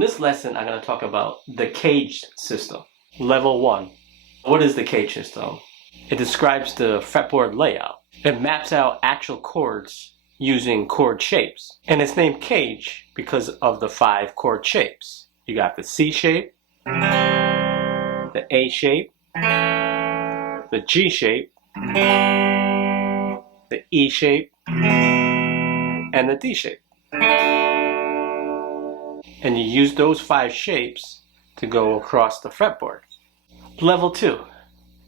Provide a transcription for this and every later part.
In this lesson, I'm going to talk about the caged system. Level 1. What is the cage system? It describes the fretboard layout. It maps out actual chords using chord shapes. And it's named cage because of the 5 chord shapes. You got the C shape, the A shape, the G shape, the E shape, and the D shape. And you use those 5 shapes to go across the fretboard. Level 2,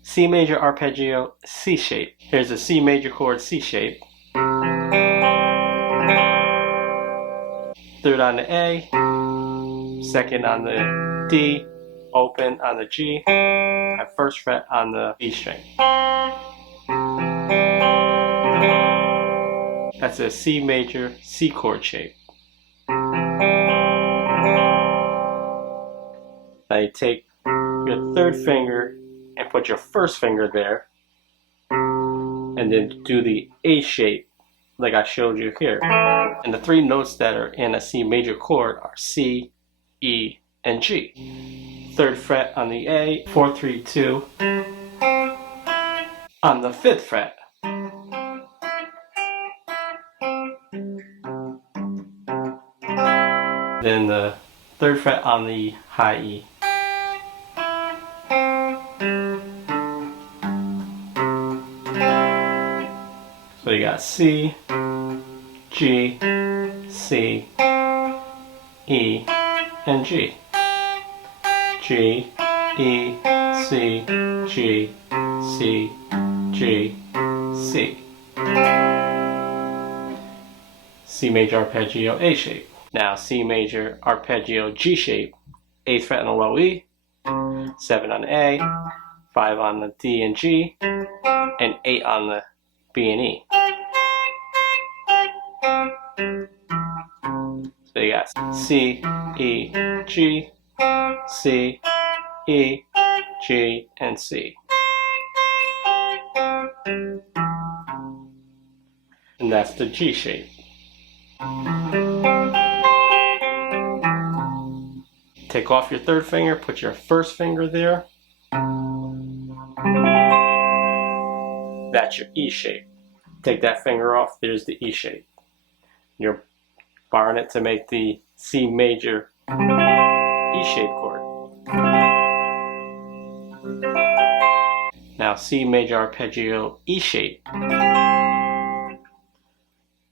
C major arpeggio C shape. Here's a C major chord C shape. Third on the A, second on the D, open on the G, and first fret on the B string. That's a C major C chord shape. Now you take your third finger and put your first finger there, and then do the A shape like I showed you here. And the 3 notes that are in a C major chord are C, E, and G. 3rd fret on the A, 4, 3, 2. On the 5th fret, then the 3rd fret on the high E. So you got C, G, C, E, and G. G, E, C, G, C, G, C. C major arpeggio A shape. Now C major arpeggio G shape. 8th fret on the low E, 7 on the A, 5 on the D and G, and 8 on the B and E. So you got C, E, G, C, E, G, and C. And that's the G shape. Take off your 3rd finger, put your 1st finger there. That's your E shape. Take that finger off, there's the E shape. You're borrowing it to make the C major E shape chord. Now C major arpeggio E shape.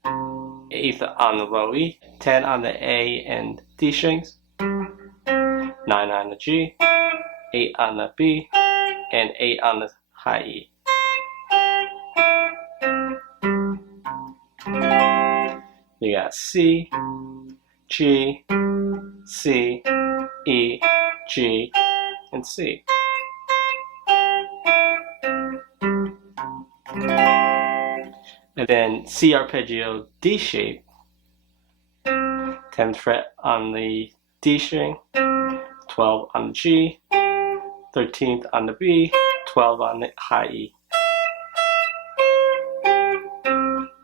8th on the low E, 10 on the A and D strings, 9 on the G, 8 on the B, and 8 on the high E. You got C, G, C, E, G, and C. And then C arpeggio D shape, 10th fret on the D string, 12 on the G, 13th on the B, 12 on the high E.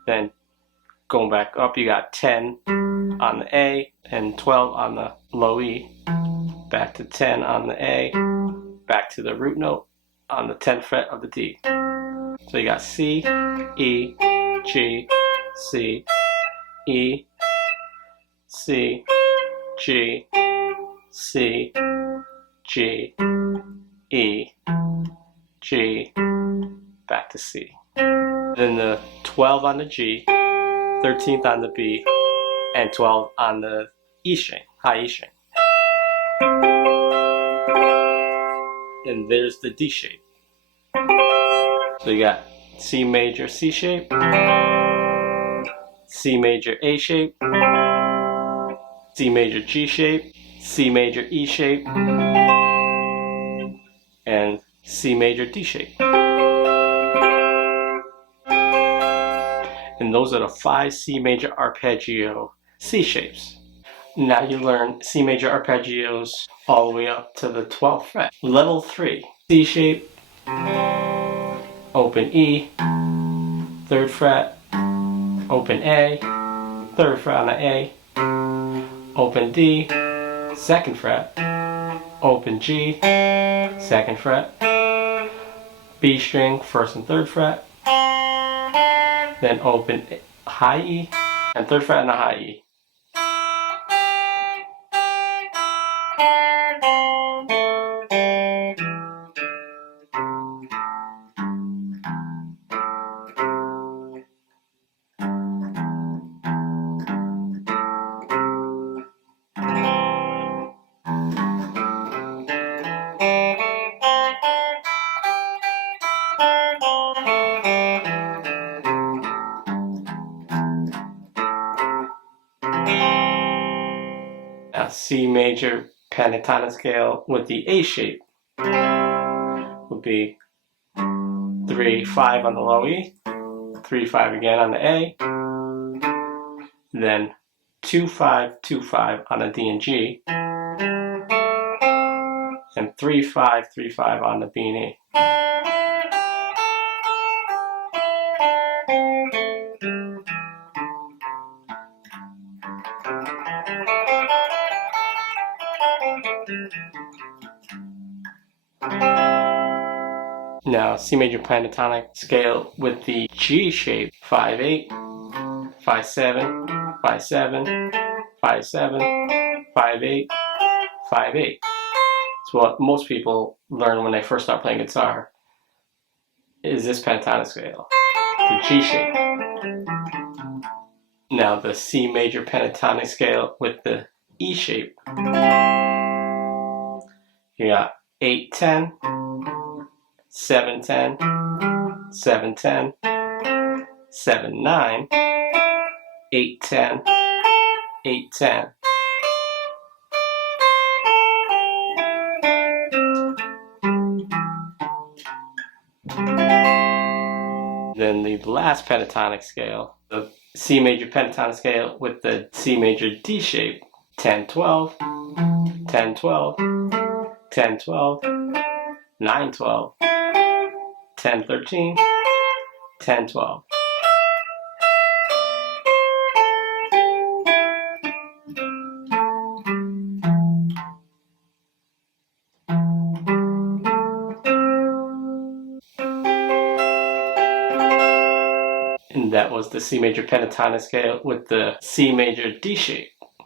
Then going back up, you got 10 on the A and 12 on the low E, back to 10 on the A, back to the root note on the 10th fret of the D. So you got C, E, G, C, E, C, G, C, G, E, G, back to C. Then the 12 on the G, 13th on the B, and 12 on the E string, high E string. And there's the D shape. So you got C major C shape, C major A shape, C major G shape, C major E shape, and C major D shape. And those are the 5 C major arpeggio C shapes. Now you learn C major arpeggios all the way up to the 12th fret. Level 3, C shape, open E, 3rd fret, open A, 3rd fret on the A, open D, 2nd fret, open G, 2nd fret, B string, 1st and 3rd fret, then open high E, and 3rd fret and a high E. Now C major pentatonic scale with the A shape would be 3-5 on the low E, 3-5 again on the A, then 2-5-2-5 on the D and G, and 3-5-3-5 on the B and E. Now C major pentatonic scale with the G shape, 5-8, 5-7, 5-7, 5-7, 5-8, 5-8. It's what most people learn when they first start playing guitar, is this pentatonic scale, the G shape. Now the C major pentatonic scale with the E shape. You got 8-10, 7-10, 7-10, 7-9, 8-10, 8-10. Then the last pentatonic scale, the C major pentatonic scale with the C major D shape, 10-12, 10-12, 10-12, 9-12, 10-13, 10-12. And that was the C major pentatonic scale with the C major D shape.